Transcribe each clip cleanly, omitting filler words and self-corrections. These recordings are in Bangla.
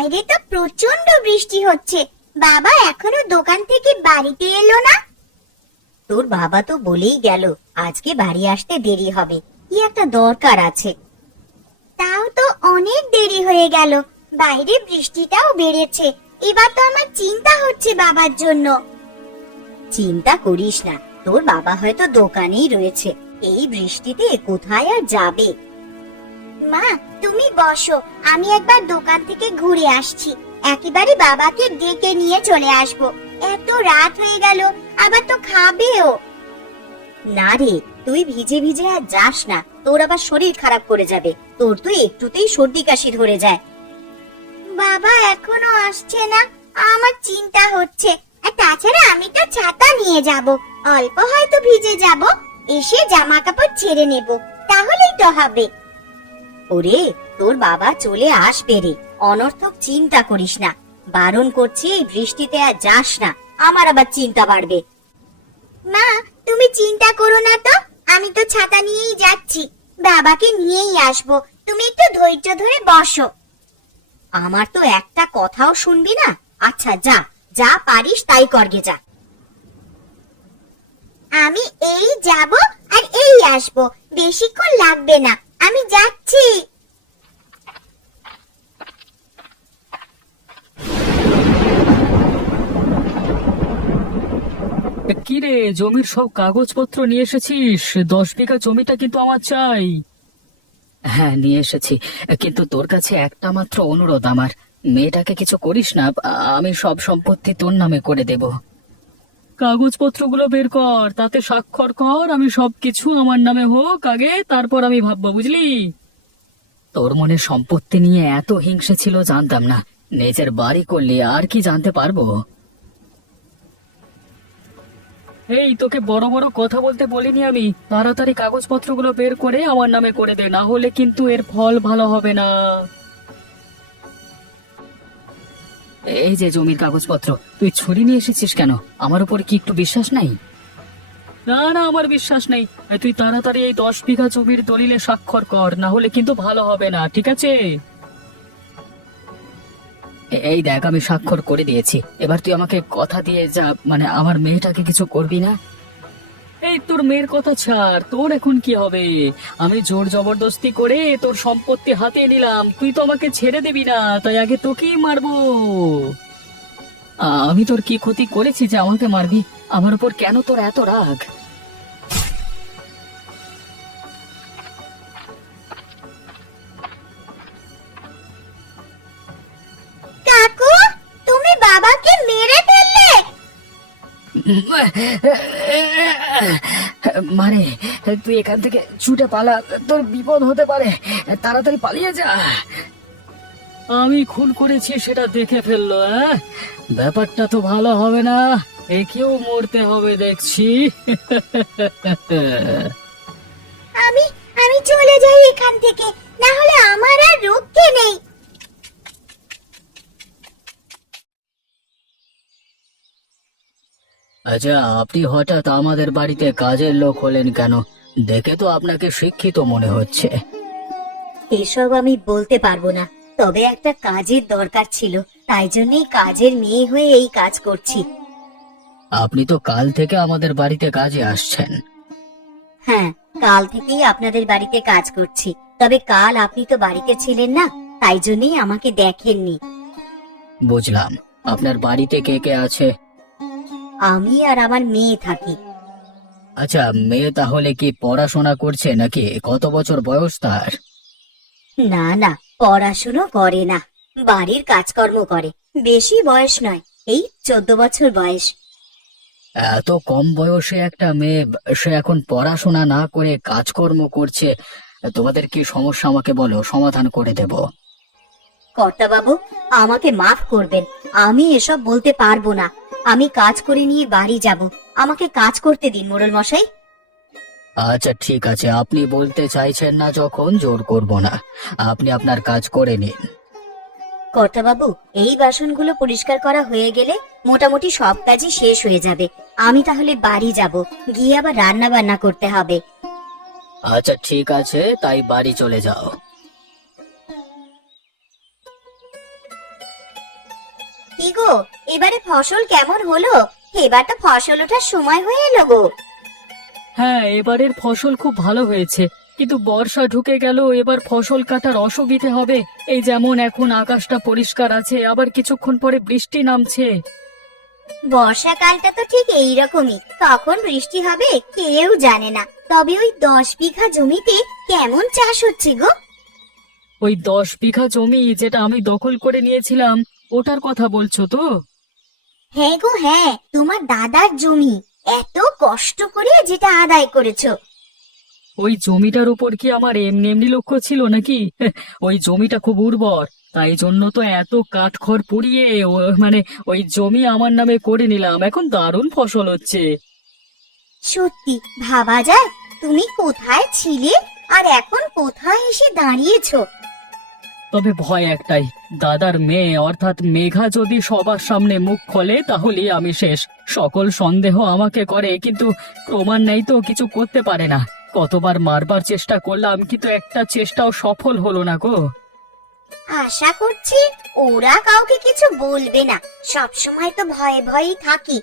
বাইরে তো প্রচন্ড বৃষ্টি হচ্ছে, বাবা এখনো দোকান থেকে বাড়িতে এলো না। তোর বাবা তো বলেই গেল আজকে বাড়ি আসতে দেরি হবে, কি একটা দরকার আছে। তাও তো অনেক দেরি হয়ে গেল, বাইরে বৃষ্টিটাও বেড়েছে, এবার তো আমার চিন্তা হচ্ছে বাবার জন্য। চিন্তা করিস না, তোর বাবা হয়তো দোকানেই রয়েছে, এই বৃষ্টিতে কোথায় আর যাবে। মা তুমি বসো, আমি একবার দোকান থেকে ঘুরে আসছি, একেবারে বাবাকে ডেকে নিয়ে চলে আসবো। এত রাত হয়ে গেল, আবার তো খাবেও। না রে, তুই ভিজে ভিজে আর যাস না, তোর আবার শরীর খারাপ করে যাবে, তোর তো একটুতেই সর্দি কাশি ধরে যায়। বাবা এখনো আসছে না, আমার চিন্তা হচ্ছে। আর তাছাড়া আমি তো ছাতা নিয়ে যাব, অল্প হয়তো ভিজে যাব, এসে জামা কাপড় ছেড়ে নেব, তাহলেই তো হবে। ওরে, তোর বাবা চলে আসবে রে, অনর্থক চিন্তা করিস না, বারণ করছি এই বৃষ্টিতে আর যাস না, আমার আবার চিন্তা বাড়বে। মা তুমি চিন্তা করো না তো, আমি তো ছাতা নিয়েই যাচ্ছি, বাবাকে নিয়েই আসবো, তুমি একটু ধৈর্য ধরে বসো। আমার তো একটা কথাও শুনবি না, আচ্ছা যা, যা পারিস তাই করগে যা। আমি এই যাব আর এই আসবো, বেশিক্ষণ লাগবে না, আমি যাচ্ছি। কি রে, জমির সব কাগজপত্র নিয়ে এসেছিস? 10 বিঘা জমিটা কিন্তু আমার চাই। হ্যাঁ, নিয়ে এসেছি, কিন্তু তোর কাছে একটা মাত্র অনুরোধ আমার, মেয়েটাকে কিছু করিস না, আমি সব সম্পত্তি তোর নামে করে দেব। কাগজপত্রগুলো বের কর, তাতে স্বাক্ষর কর, আমি সবকিছু আমার নামে হোক আগে, তারপর আমি ভাববো, বুঝলি? তোর মনে সম্পত্তি নিয়ে এত হিংসে ছিল জানতাম না, নিজের বাড়ি করলি আর কি জানতে পারবো। এই, তোকে বড় বড় কথা বলতে বলিনি আমি, তাড়াতাড়ি কাগজপত্রগুলো বের করে আমার নামে করে দে, না হলে কিন্তু এর ফল ভালো হবে না। এই যে জমির কাগজপত্র, তুই ছুরি নিয়ে এসেছিস কেন? আমার উপর কি একটু বিশ্বাস নাই? না না, আমার বিশ্বাস নেই, তুই তাড়াতাড়ি এই 10 বিঘা জমির দলিলে স্বাক্ষর কর, না হলে কিন্তু ভালো হবে না, ঠিক আছে? এই দেখ, আমি স্বাক্ষর করে দিয়েছি, এবার তুই আমাকে কথা দিয়ে যা, মানে আমার মেয়েটাকে কিছু করবি না। এই, তোর মেয়ের কথা ছাড়, তোর এখন কি হবে? আমি জোর জবরদস্তি করে তোর সম্পত্তি হাতিয়ে নিলাম, তুই তো আমাকে ছেড়ে দিবি না, তাই আগে তোকেই মারবো। আমি তোর কি ক্ষতি করেছি যে আমাকে মারবি? আমার উপর কেন তোর এত রাগ? কাকু তুমি বাবাকে মেরে ফেললে? মানে, তুই এখান থেকে ছুটে পালা, তোর বিপদ হতে পারে, তাড়াতাড়ি পালিয়ে যা। আমি খুন করেছি সেটা দেখে ফেললো, ব্যাপারটা তো ভালো হবে না, একেও মরতে হবে দেখছি। আমি আমি চলে যাই এখান থেকে, না হলে আমার আর রক্ষে নেই। আচ্ছা, আপনি হঠাৎ আমাদের বাড়িতে কাজের লোক হলেন কেন? দেখে তো আপনাকে শিক্ষিত মনে হচ্ছে। এসব আমি বলতে পারবো না, তবে একটা কাজের দরকার ছিল, তাই জন্যই কাজের মেয়ে হয়ে এই কাজ করছি। আপনি তো কাল থেকে আমাদের বাড়িতে কাজে আসছেন। হ্যাঁ, কাল থেকেই আপনাদের বাড়িতে কাজ করছি, তবে কাল আপনি তো বাড়িতে ছিলেন না, তাই জন্যই আমাকে দেখেননি। বুঝলাম। আপনার বাড়িতে কে কে আছে? আমি আর আমার মেয়ে থাকি। আচ্ছা, মেয়ে তাহলে কি পড়াশোনা করছে নাকি? কত বছর বয়স তার? না না, পড়াশুনো করে না, বাড়ির কাজকর্ম করে, বেশি বয়স নয়, এই 14 বছর বয়স। এত কম বয়সে একটা মেয়ে, সে এখন পড়াশোনা না করে কাজকর্ম করছে, তোমাদের কি সমস্যা আমাকে বলো, সমাধান করে দেব। কর্তাবাবু আমাকে মাফ করবেন, আমি এসব বলতে পারবো না, আমি কাজ করে নিয়ে বাড়ি যাব, আমাকে কাজ করতে দিন মোড়ল মশাই। আচ্ছা ঠিক আছে, আপনি বলতে চাইছেন না যখন, জোর করব না, আপনি আপনার কাজ করে নিন। কর্তাবাবু এই বাসনগুলো পরিষ্কার করা হয়ে গেলে মোটামুটি সব কাজই শেষ হয়ে যাবে, আমি তাহলে বাড়ি যাব, গিয়ে আবার রান্না বান্না করতে হবে। আচ্ছা ঠিক আছে, তাই বাড়ি চলে যাও। কি গো, এবারে ফসল কেমন হলো? এবার তো ফসল ওঠার সময় হয়ে এলো গো। হ্যাঁ, এবারের ফসল খুব ভালো হয়েছে, কিন্তু বর্ষা ঢুকে গেল, এবার ফসল কাটার অসুবিধে হবে। এই যেমন এখন আকাশটা পরিষ্কার আছে, আবার কিছুক্ষণ পরে বৃষ্টি নামছে। বর্ষাকালটা তো ঠিক এইরকমই, কখন বৃষ্টি হবে কেউ জানে না। তবে ওই 10 বিঘা জমিতে কেমন চাষ হচ্ছে গো? ওই 10 বিঘা জমি যেটা আমি দখল করে নিয়েছিলাম, ওটার কথা বলছো তো? হ্যাঁ গো হ্যাঁ, তোমার দাদার জমি, এত কষ্ট করে যেটা আদায় করেছো। ওই জমিটার উপর কি আমার এমনি এমনি লক্ষ্য ছিল নাকি? ওই জমিটা খুব উর্বর, তাই জন্য তো এত কাঠখড় পুড়িয়ে মানে ওই জমি আমার নামে করে নিলাম, এখন দারুণ ফসল হচ্ছে। সত্যি ভাবা যায়, তুমি কোথায় ছিলে আর এখন কোথায় এসে দাঁড়িয়েছো। তবে ভয় একটাই, দাদার মেয়ে অর্থাৎ মেঘা যদি সবার সামনে মুখ খোলে তাহলেই আমি শেষ। সকল সন্দেহ আমাকে করে, কিন্তু প্রমাণ নেই তো কিছু করতে পারে না। কতবার মারবার চেষ্টা করলাম, কিন্তু একটা চেষ্টাও সফল হলো না গো। আশা করছি ওরা কাউকে কিছু বলবে না, সব সময় তো ভয়ে ভয়েই থাকি।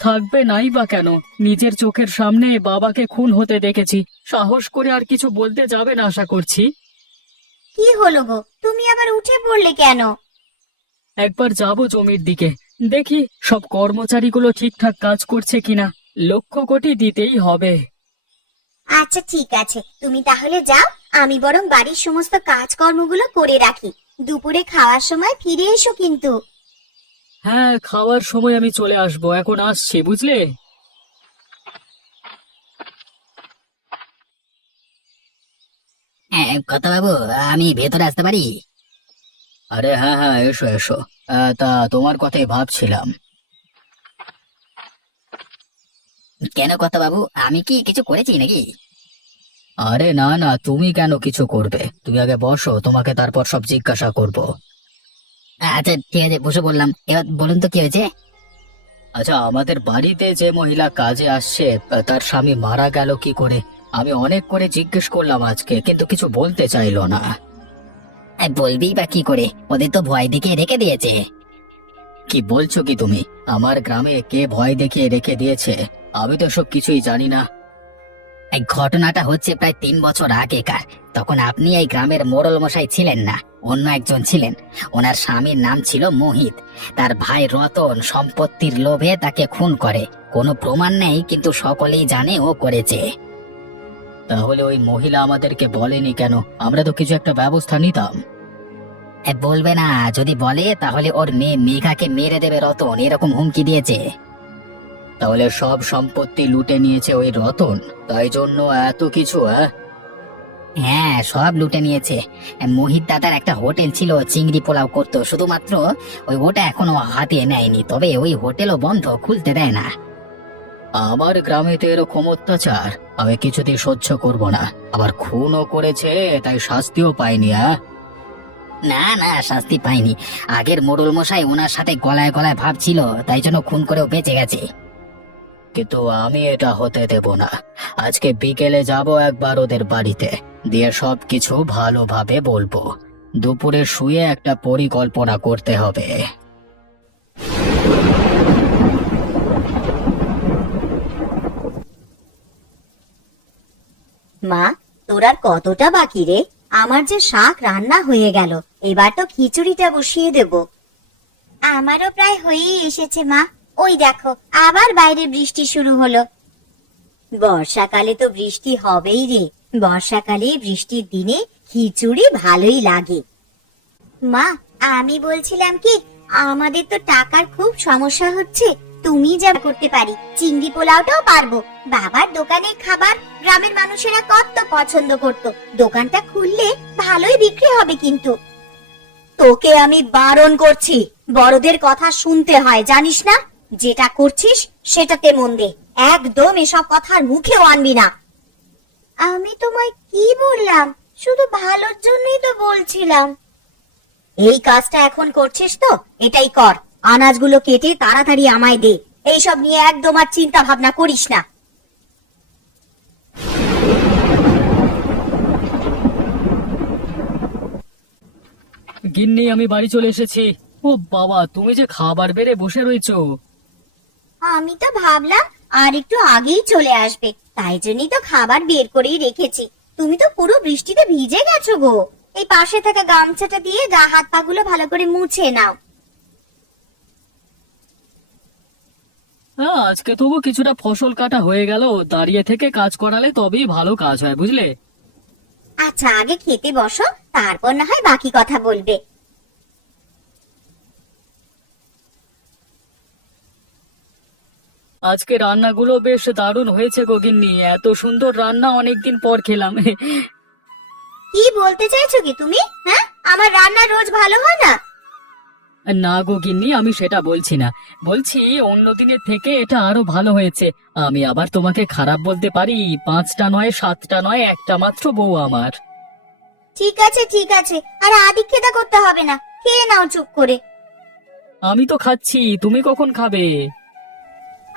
থাকবে নাই বা কেন, নিজের চোখের সামনে বাবাকে খুন হতে দেখেছি, সাহস করে আর কিছু বলতে যাবে না আশা করছি। কি হলো গো, তুমি আবার উঠে পড়লে কেন? একবার যাব জমির দিকে, দেখি সব কর্মচারীগুলো ঠিকঠাক কাজ করছে কিনা। লক্ষ্য কোটি দিতেই হবে। আচ্ছা ঠিক আছে, তুমি তাহলে যাও, আমি বরং বাড়ির সমস্ত কাজকর্মগুলো করে রাখি। দুপুরে খাওয়ার সময় ফিরে এসো কিন্তু। হ্যাঁ, খাওয়ার সময় আমি চলে আসবো, এখন আসছি বুঝলে। হ্যাঁ কথা বাবু, আমি ভেতরে আসতে পারি? আরে হ্যাঁ হ্যাঁ, এসো এসো। তা তোমার কথাই ভাবছিলাম। কেন কথা বাবু, আমি কি কিছু করেছি নাকি? আরে না না, তুমি কেন কিছু করবে? তুমি আগে বসো, তোমাকে তারপর সব জিজ্ঞাসা করব। আচ্ছা ঠিক আছে, বসে বললাম, এবার বলুন তো কি হয়েছে। আচ্ছা, আমাদের বাড়িতে যে মহিলা কাজে আসছে, তার স্বামী মারা গেল কি করে? আমি অনেক করে জিজ্ঞেস করলাম আজকে, কিন্তু কিছু বলতে চাইলো না। বলবি বা কি করে, ওদের তো ভয় দেখিয়ে রেখে দিয়েছে। কি বলছো কি তুমি? আমার গ্রামে কে ভয় দেখিয়ে রেখে দিয়েছে? আমি তো সব কিছুই জানি না। এই ঘটনাটা হচ্ছে প্রায় 3 বছর আগেকার। তখন আপনি এই গ্রামের মোড়ল মশাই ছিলেন না, অন্য একজন ছিলেন। ওনার স্বামীর নাম ছিল মোহিত। তার ভাই রতন সম্পত্তির লোভে তাকে খুন করে। কোনো প্রমাণ নেই, কিন্তু সকলেই জানে ও করেছে। তাহলে ওই মহিলা আমাদেরকে বলেনি কেন? আমরা তো কিছু একটা ব্যবস্থা নিতাম। বলবে না, যদি বলে তাহলে ওর মেয়ে মেঘাকে মেরে দেবে রতন, এরকম হুমকি দিয়েছে। তাহলে সব সম্পত্তি লুটে নিয়েছে ওই রতন, তাই জন্য এত কিছু? হ্যাঁ, সব লুটে নিয়েছে। মোহিত দাদার একটা হোটেল ছিল, চিংড়ি পোলাও করতো, শুধুমাত্র ওটা এখনো হাতে নেয়নি। তবে ওই হোটেলও বন্ধ, খুলতে দেয় না। আমার গ্রামে তো এরকম অত্যাচার আমি কিছুতেই সহ্য করব না। আবার খুনও করেছে, তাই শাস্তিও পাইনি। না না, শাস্তি পাইনি। আগের মোড়ল মশাই ওনার সাথে গলায় গলায় ভাব ছিল, তাই জন্য খুন করেও বেঁচে গেছে। কিন্তু আমি এটা হতে দেব না। আজকে বিকেলে যাব একবার ওদের বাড়িতে, দিয়ে সবকিছু ভালোভাবে বলবো। দুপুরে শুয়ে একটা পরিকল্পনা করতে হবে। মা, তোর আর কতটা বাকি রে? আমার যে শাক রান্না হয়ে গেল, এবার তো খিচুড়িটা বসিয়ে দেব। আমারও প্রায় হয়েই এসেছে মা। ওই দেখো, আবার বাইরে বৃষ্টি শুরু হলো। বর্ষাকালে তো বৃষ্টি হবেই রে। বর্ষাকালে বৃষ্টির দিনে খিচুড়ি ভালোই লাগে। মা, আমি বলছিলাম কি, আমাদের তো টাকার খুব সমস্যা হচ্ছে। তুমি যা করতে পারি, চিংড়ি পোলাওটাও পারবো। বাবার দোকানের খাবার গ্রামের মানুষেরা কত পছন্দ করত। দোকানটা খুললে ভালোই বিক্রি হবে কিন্তু। তোকে আমি বারণ করছি, বড়দের কথা শুনতে হয় জানিস না? যেটা করছিস সেটাতে মন দে, একদম এসব কথার মুখেও আনবি না। আমি তোমায় কি বললাম? শুধু ভালোর জন্যই তো বলছিলাম। এই কাজটা এখন করছিস তো, এটাই কর। আনাজগুলো কেটে তাড়াতাড়ি আমায় দে। এইসব নিয়ে একদম আর চিন্তা ভাবনা করিস না। গিন্নি আমি বাড়ি চলে এসেছি। ও বাবা, তুমি যে খাবার বেড়ে বসে রয়েছো। আমি তো ভাবলাম আর একটু আগেই চলে আসবে, তাই জন্যই তো খাবার বের করেই রেখেছি। তুমি তো পুরো বৃষ্টিতে ভিজে গেছো গো। এই পাশে থাকা গামছাটা দিয়ে গা হাত পা গুলো ভালো করে মুছে নাও। হ্যাঁ, আজকে তবু কিছুটা ফসল কাটা হয়ে গেল। দাঁড়িয়ে থেকে কাজ করালে তবেই ভালো কাজ হয়, বুঝলে। আচ্ছা, আগে খেতে বসো, তারপর না হয় বাকি কথা বলবে। আজকে রান্নাগুলো বেশ দারুণ হয়েছে গো গিন্নি, এত সুন্দর রান্না অনেকদিন পর খেলাম। কি বলতে চাইছো কি তুমি? হ্যাঁ, আমার রান্না রোজ ভালো হয় না? না গো গিন্নি, আমি সেটা বলছি না। বলছি অন্য দিনের থেকে এটা আরো ভালো হয়েছে। আমি আবার তোমাকে খারাপ বলতে পারি? 5টা নয়, 7টা নয়, একটা মাত্র বউ আমার। ঠিক আছে ঠিক আছে, আর আদিক্ষেতা করতে হবে না, খেয়ে নাও চুপ করে। আমি তো খাচ্ছি, তুমি কখন খাবে?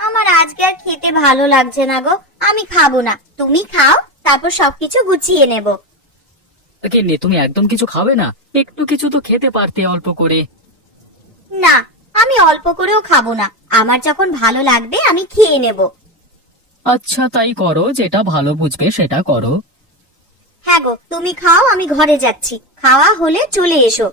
আমার আজকে আর খেতে ভালো লাগছে না গো, আমি খাবো না। তুমি খাও, তারপর সবকিছু গুছিয়ে নেব। গিন্নি, তুমি একদম কিছু খাবে না? একটু কিছু তো খেতে পারতে, অল্প করে। না, আমি অল্প করেও খাবো না। আমার যখন ভালো লাগবে আমি খেয়ে নেব। আচ্ছা, তাই করো, যেটা ভালো বুঝবে সেটা করো। হ্যাঁ গো, তুমি খাও, আমি ঘরে যাচ্ছি। খাওয়া হলে চলে এসো।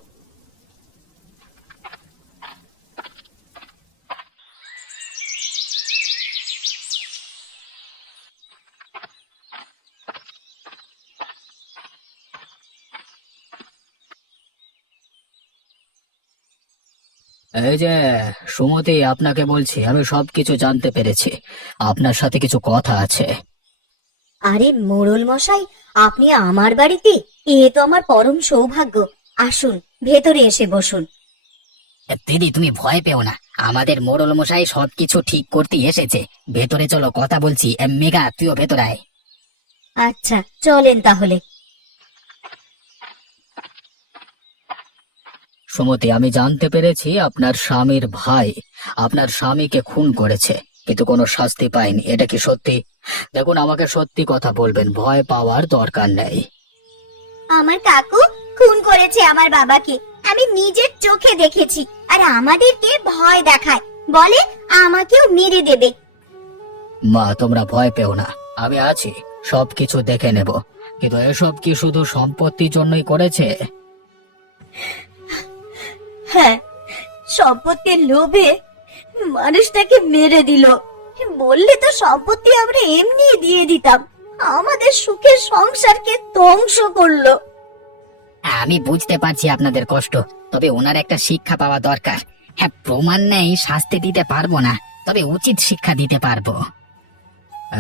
এই যে সুমতি, আপনাকে বলছি, আমি সবকিছু জানতে পেরেছি। আপনার সাথে কিছু কথা আছে। আরে মোড়ল মশাই, আপনি আমার বাড়িতে? এ তো আমার পরম সৌভাগ্য। আসুন, ভেতরে এসে বসুন। দিদি, তুমি ভয় পেও না, আমাদের মোড়ল মশাই সবকিছু ঠিক করতে এসেছে। ভেতরে চলো, কথা বলছি। মেঘা, তুইও ভেতরে আয়। আচ্ছা, চলেন তাহলে। সুমতি, আমি জানতে পেরেছি আপনার স্বামীর ভাই আপনার স্বামীকে খুন করেছে, কিন্তু কোনো শাস্তি পায়নি। এটা কি সত্যি? দেখুন, আমাকে সত্যি কথা বলবেন, ভয় পাওয়ার দরকার নেই। আমার কাকু খুন করেছে আমার বাবাকে, আমি নিজের চোখে দেখেছি। আর আমাদেরকে ভয় দেখায়, বলে আমাকেও মেরে দেবে। মা, তোমরা ভয় পেও না, আমি আছি, সবকিছু দেখে নেব। কিন্তু এসব কি শুধু সম্পত্তির জন্যই করেছে? হ্যাঁ, সম্পত্তির লোভে মানুষটাকে মেরে দিল। বললে তো সম্পত্তি আমরা এমনি দিয়ে দিতাম। আমাদের সুখের সংসারকে ধ্বংস করলো। আমি বুঝতে পারছি আপনাদের কষ্ট, তবে ওনার একটা শিক্ষা পাওয়া দরকার। হ্যাঁ, প্রমাণ নেই, শাস্তি দিতে পারবো না, তবে উচিত শিক্ষা দিতে পারবো।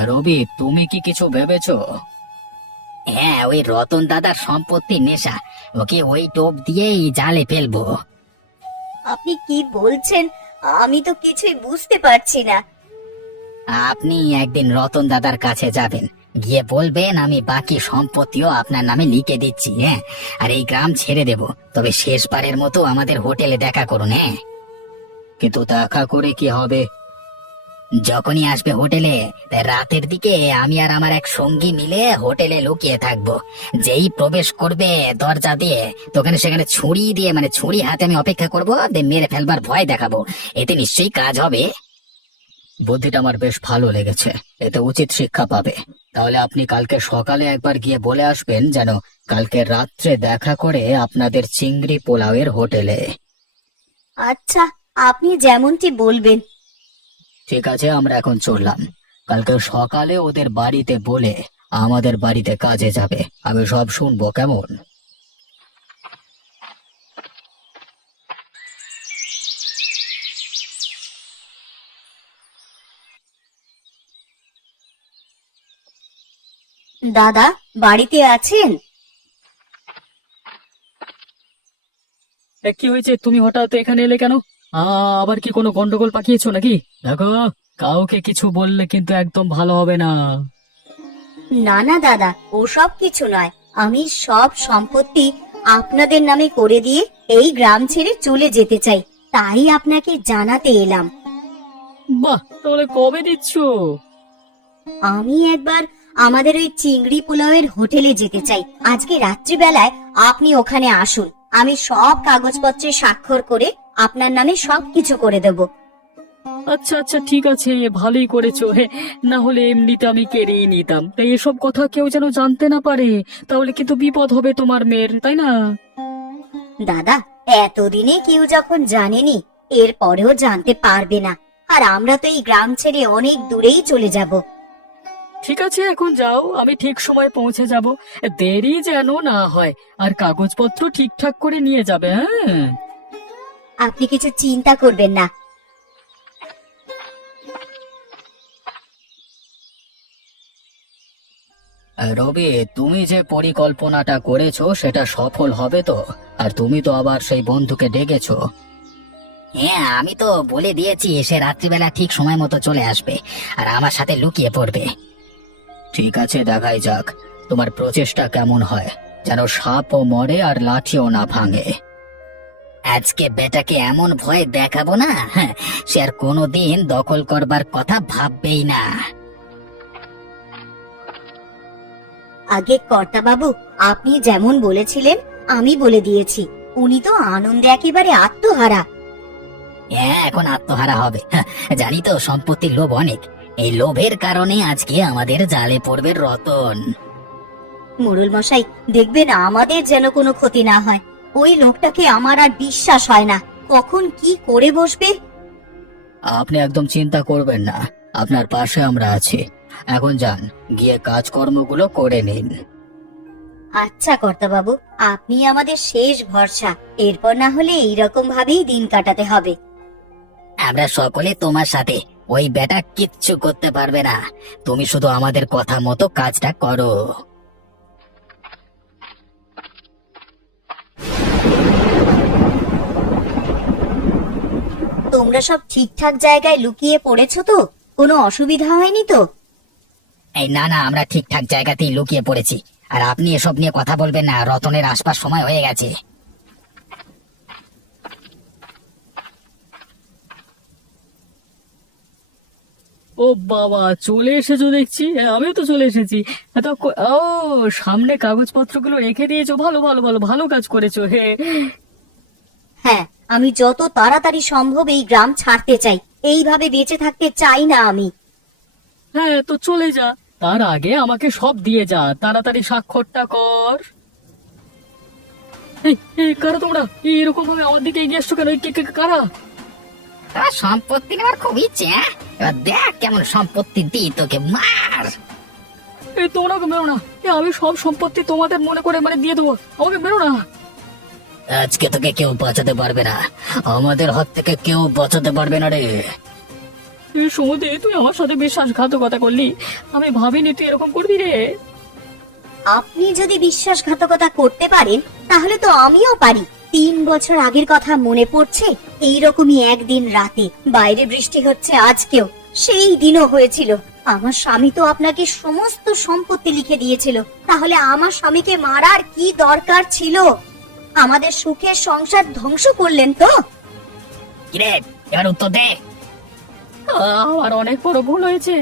রবি, তুমি কি কিছু ভেবেছো? হ্যাঁ, ওই রতন দাদার সম্পত্তির নেশা, ওকে ওই টোপ দিয়েই জালে ফেলবো। আপনি কি বলছেন? আমি তো কিছুই বুঝতে পারছি না। আপনি একদিন রতন দাদার কাছে যাবেন, গিয়ে বলবেন আমি বাকি সম্পত্তিও আপনার নামে লিখে দিচ্ছি। হ্যাঁ, আর এই গ্রাম ছেড়ে দেব, তবে শেষবারের মতো আমাদের হোটেলে দেখা করুন। হ্যাঁ, কিন্তু দেখা করে কি হবে? যখনই আসবে হোটেলে, তাই রাতের দিকে আমি আর আমার এক সঙ্গী মিলে হোটেলে লুকিয়ে থাকবো। যেই প্রবেশ করবে দরজা দিয়ে, তোখানে সেখানে ছুরি দিয়ে, মানে ছুরি হাতে আমি অপেক্ষা করবো, দিয়ে মেরে ফেলবার ভয় দেখাবো। এতে নিশ্চয়ই কাজ হবে। বুদ্ধিটা আমার বেশ ভালো লেগেছে, এতে উচিত শিক্ষা পাবে। তাহলে আপনি কালকে সকালে একবার গিয়ে বলে আসবেন যেন কালকে রাত্রে দেখা করে আপনাদের চিংড়ি পোলাওয়ের হোটেলে। আচ্ছা, আপনি যেমনটি বলবেন। ঠিক আছে, আমরা এখন চললাম। কালকে সকালে ওদের বাড়িতে বলে আমাদের বাড়িতে কাজে যাবে, আমি সব শুনবো, কেমন? দাদা, বাড়িতে আছেন? কি হয়েছে, তুমি হঠাৎ এখানে এলে কেন? আবার কি কোনো গন্ডগোল পাকিয়েছো নাকি? দেখো, কাউকে কিছু বললে কিন্তু একদম ভালো হবে না। না না দাদা, ওসব কিছু নয়। আমি সব সম্পত্তি আপনাদের নামে করে দিয়ে এই গ্রাম ছেড়ে চলে যেতে চাই, তাই আপনাকে জানাতে এলাম। বাহ, তাহলে কবে দিচ্ছ? আমি একবার আমাদের ওই চিংড়ি পোলাওয়ের হোটেলে যেতে চাই। আজকে রাত্রিবেলায় আপনি ওখানে আসুন, আমি সব কাগজপত্রে স্বাক্ষর করে আপনার নামে সবকিছু করে দেব। আচ্ছা আচ্ছা, ঠিক আছে, ভালোই করেছো। না হলে এমনিতে আমি কেড়েই নিতাম। তাই এসব কথা কেউ যেন জানতে না পারে, তাহলে কিন্তু বিপদ হবে তোমার মেয়ের, তাই না? দাদা, এতদিনে কেউ যখন জানেনি, এর পরেও জানতে পারবে না। আর আমরা তো এই গ্রাম ছেড়ে অনেক দূরেই চলে যাব। ঠিক আছে, এখন যাও, আমি ঠিক সময় পৌঁছে যাব। দেরি যেন না হয়। আর কাগজপত্র ঠিকঠাক করে নিয়ে যাবে, হ্যাঁ? আপনি কিছু চিন্তা করবেন না। রবি, তুমি যে পরিকল্পনাটা করেছো সেটা সফল হবে তো? আর তুমি তো আবার সেই বন্ধুকে ডেকেছো। হ্যাঁ, আমি তো বলে দিয়েছি সে রাত্রিবেলা ঠিক সময় মতো চলে আসবে আর আমার সাথে লুকিয়ে পড়বে। ঠিক আছে, দেখাই যাক তোমার প্রচেষ্টা কেমন হয়, যেন সাপও মরে আর লাঠিও না ভাঙে। আজকে বেটাকে এমন ভয় দেখাবো না, হ্যাঁ, সে আর কোনোদিন দখল করবার কথা ভাববেই না। আগে কর্তা বাবু, আপনি যেমন বলেছিলেন আমি বলে দিয়েছি। উনি তো আনন্দে একেবারে আত্মহারা। হ্যাঁ, এখন আত্মহারা হবে। জানি তো সম্পত্তির লোভ অনেক, এই লোভের কারণে আজকে আমাদের জালে পড়বে রতন। মোড়ল মশাই, দেখবেন আমাদের যেন কোনো ক্ষতি না হয়। ওই লোকটাকে আমার আর বিশ্বাস হয় না, কখন কি করে বসবে। আপনি একদম চিন্তা করবেন না, আপনার পাশে আমরা আছি। এখন যান, গিয়ে কাজকর্মগুলো করে নিন। আচ্ছা কর্তা বাবু, আপনি আমাদের শেষ ভরসা। এরপর না হলে এইরকম ভাবেই দিন কাটাতে হবে। আমরা সকলে তোমার সাথে, ওই বেটা কিচ্ছু করতে পারবে না। তুমি শুধু আমাদের কথা মতো কাজটা করো। তোমরা সব ঠিকঠাক জায়গায় লুকিয়ে পড়েছো তো? কোনো অসুবিধা হয়নি তো? এই না না, আমরা ঠিকঠাক জায়গাতেই লুকিয়ে পড়েছি। আর আপনি এসব নিয়ে কথা বলবেন না, রতনের আসবার সময় হয়ে গেছে। ও বাবা, চলে এসেছো দেখছি। আমিও তো চলে এসেছি। ও, সামনে কাগজপত্রগুলো রেখে দিয়েছো, ভালো ভালো ভালো, ভালো কাজ করেছো। হ্যাঁ, আমি যত তাড়াতাড়ি সম্ভব এই গ্রাম ছাড়তে চাই। এইভাবে বেঁচে থাকতে চাই না আমি। হ্যাঁ, তো চলে যা। তার আগে আমাকে সব দিয়ে যা, তাড়াতাড়ি স্বাক্ষরটা কর। কারা তোমরা? এরকম ভাবে আমার দিকে এগিয়ে এসছো কেন? কারা? তোর সম্পত্তি নেওয়ার খুব ইচ্ছে, এবার দেখ কেমন সম্পত্তি দিই তোকে, মার। তোমরা আমাকে মেরো না। আমি সব সম্পত্তি তোমাদের মনে করে দিয়ে দেবো। আমাকে মেরো না। আজকে তোকে কেউ বাঁচাতে পারবে না, আমাদের হাত থেকে কেউ বাঁচাতে পারবে না রে। সুমতি, তুই আমার সাথে বিশ্বাসঘাতকতা করলি। আমি ভাবিনি তুই এরকম করবি রে। আপনি যদি বিশ্বাসঘাতকতা করতে পারেন, তাহলে তো আমিও পারি। 3 বছর আগের কথা মনে পড়ছে? এইরকমই একদিন রাতে, বাইরে বৃষ্টি হচ্ছে আজকেও, সেই দিনও হয়েছিল। আমার স্বামী তো আপনাকে সমস্ত সম্পত্তি লিখে দিয়েছিল। তাহলে আমার স্বামীকে মারার কি দরকার ছিল? আমাদের সুখের সংসার ধ্বংস করলেন তো। কিরে, এবার উত্তর দে। আমার অনেক বড় ভুল হয়েছে।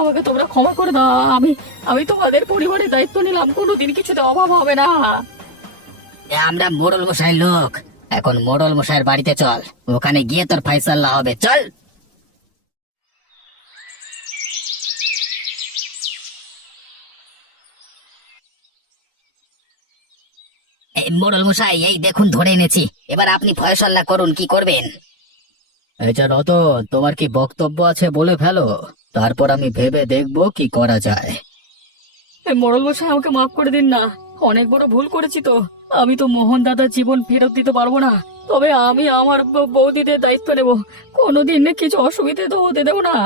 আমাকে তোমরা ক্ষমা করে দাও। আমি তোমাদের পরিবারের দায়িত্ব নিলাম, কোনোদিন কিছুতে অভাব হবে না। আমরা মোড়ল মশাইয়ের লোক, এখন মোড়ল মশাইয়ের বাড়িতে চল, ওখানে গিয়ে তোর ফাইসাল্লা হবে। চল। এই মোড়ল মশাই, এই দেখুন ধরে এনেছি, এবার আপনি ফয়সাল্লা করুন, কি করবেন? আচ্ছা রতন, তোমার কি বক্তব্য আছে বলে ফেলো, তারপর আমি ভেবে দেখবো কি করা যায়। মোড়ল মশাই, আমাকে মাফ করে দিন না। অনেক বড় ভুল করেছি তো। আমি তো মোহন দাদার জীবন ফেরত দিতে পারবো না, তবে আমি আমার বৌদিদের দায়িত্ব নেব। কোনোদিন কিছু অসুবিধে তো হতে দেবো না।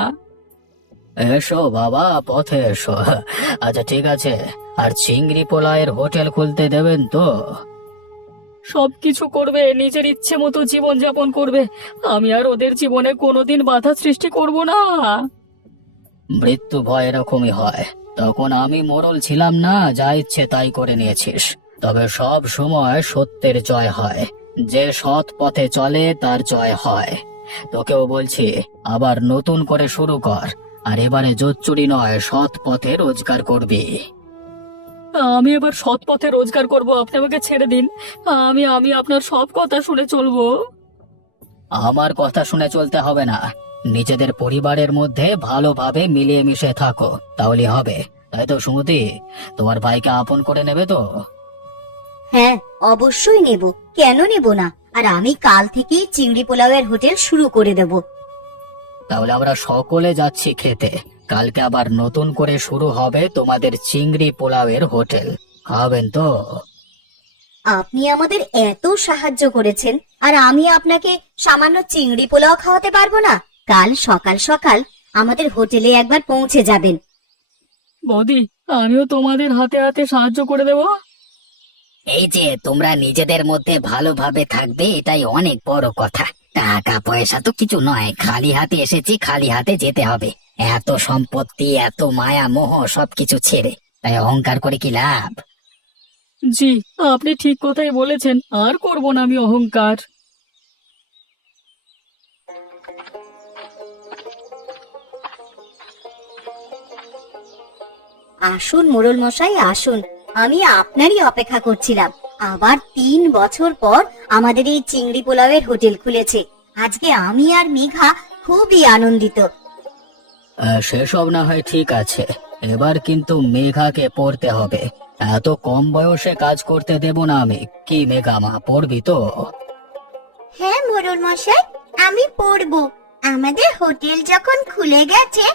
এসো বাবা, পথে এসো। আচ্ছা ঠিক আছে, আর চিংড়ি পোলায়ের হোটেল খুলতে দেবেন তো? সবকিছু করবে, নিজের ইচ্ছে মতো জীবন যাপন করবে। আমি আর ওদের জীবনে কোনোদিন বাধা সৃষ্টি করব না। মৃত্যু ভয় এরকমই হয়। তখন আমি মোড়ল ছিলাম না, যা ইচ্ছে তাই করে নিয়েছিস। তবে সব সময় সত্যের জয় হয়, যে সৎ পথে চলে তার জয় হয়। তোকেও বলছি, আবার নতুন করে শুরু কর, আর এবারে জোচ্চুরি নয়, সৎ পথে রোজগার করবি। আমি এবার সৎ পথে রোজগার করব, আপনি আমাকে ছেড়ে দিন। আমি আমি আপনার সব কথা শুনে চলবো। আমার কথা শুনে চলতে হবে না, নিজেদের পরিবারের মধ্যে ভালোভাবে মিলিয়ে মিশে থাকো, তাহলে হবে। তাই তো সুমতি, তোমার ভাইকে আপন করে নেবে তো? হ্যাঁ, অবশ্যই নেব, কেন নেব না। আর আমি কাল থেকেই চিংড়ি পোলাওয়ের হোটেল শুরু করে দেব। তাহলে আমরা সকলে যাচ্ছি খেতে। কালকে আবার নতুন করে শুরু হবে তোমাদের চিংড়ি পোলাওয়ের হোটেল। খাবেন তো? আপনি আমাদের এত সাহায্য করেছেন, আর আমি আপনাকে সামান্য চিংড়ি পোলাও খাওয়াতে পারবো না? কাল সকাল সকাল আমাদের হোটেলে একবার পৌঁছে যাবেন। বৌদি, আমিও তোমাদের হাতে হাতে সাহায্য করে দেব। এই যে তোমরা নিজেদের মধ্যে ভালোভাবে থাকবে, এটাই অনেক বড় কথা। টাকা পয়সা তো কিছু নয়, খালি হাতে এসেছি, খালি হাতে যেতে হবে। এত সম্পত্তি, এত মায়া মোহ সবকিছু ছেড়ে তাই অহংকার করে কি লাভ? জি, আপনি ঠিক কথাই বলেছেন, আর করব না আমি অহংকার। আসুন মোড়ল মশাই, আসুন। আমি আপনারই অপেক্ষা করছিলাম। আবার 3 বছর পর আমাদের এই চিংড়ি পোলাওয়ের হোটেল খুলেছে। আজকে আমি আর মেঘা খুবই আনন্দিত। সেসব না হয় ঠিক আছে, এবার কিন্তু মেঘাকে পড়তে হবে। এত কম বয়সে কাজ করতে দেব না আমি। কি মেঘা মা, পড়বি তো? হ্যাঁ মোড়ল মশাই, আমি পড়বো। আমাদের হোটেল যখন খুলে গেছে,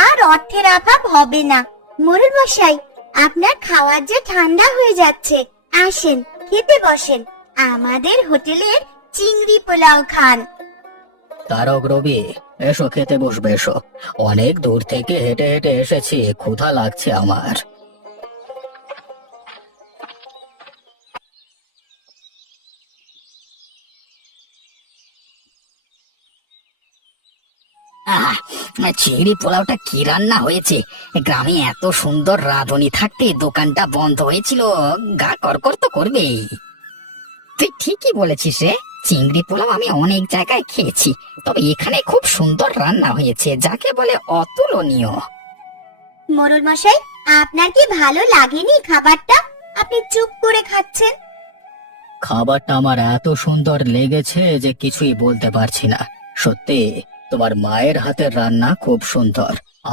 আর অর্থের অভাব হবে না। মোড়ল মশাই, আপনার খাওয়ার যে ঠান্ডা হয়ে যাচ্ছে, আসেন খেতে বসেন। আমাদের হোটেলের চিংড়ি পোলাও খান। তারক, রবি, এসো খেতে বসবে, এসো। অনেক দূর থেকে হেঁটে হেঁটে এসেছি, ক্ষুধা লাগছে আমার। আহ, চিংড়ি পোলাওটা কি রান্না হয়েছে! গ্রামে এত সুন্দর রাঁধুনি থাকতে দোকানটা বন্ধ হয়েছিল। গা করকর তো করবেই। তুই ঠিকই বলেছিস রে, চিংড়ি পোলাও আমি অনেক জায়গায় খেয়েছি, তবে এখানে খুব সুন্দর রান্না হয়েছে, যাকে বলে অতুলনীয়। মোড়ল মশাই, আপনার কি ভালো লাগেনি খাবারটা? আপনি চুপ করে খাচ্ছেন। খাবারটা আমার এত সুন্দর লেগেছে যে কিছুই বলতে পারছি না। সত্যি, তোমার মায়ের হাতের রান্না খুব সুন্দর।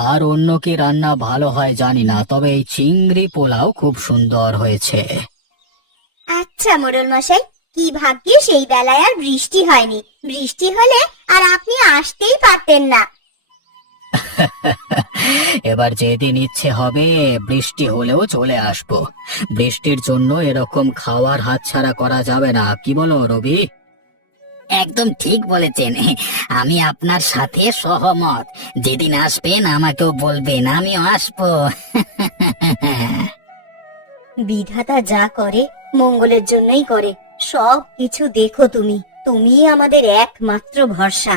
আর অন্য কি রান্না ভালো হয় জানি না, তবে এই চিংড়ি পোলাও খুব সুন্দর হয়েছে। আচ্ছা মোড়ল মশাই, কি ভাগ্যে সেই বেলায় আর বৃষ্টি হয়নি। বৃষ্টি হলে আর আপনি আসতেই পারতেন না। এবার যেদিন ইচ্ছে হবে বৃষ্টি হলেও চলে আসবো। বৃষ্টির জন্য এরকম খাওয়ার হাতছাড়া করা যাবে না, কি বলো রবি? একদম ঠিক বলেছেন, আমি আপনার সাথে সহমত। যেদিন আসবেন আমাকেও বলবেন, আমিও আসবো। বিধাতা যা করে মঙ্গলের জন্যই করে। সব কিছু দেখো তুমি, তুমিই আমাদের একমাত্র ভরসা।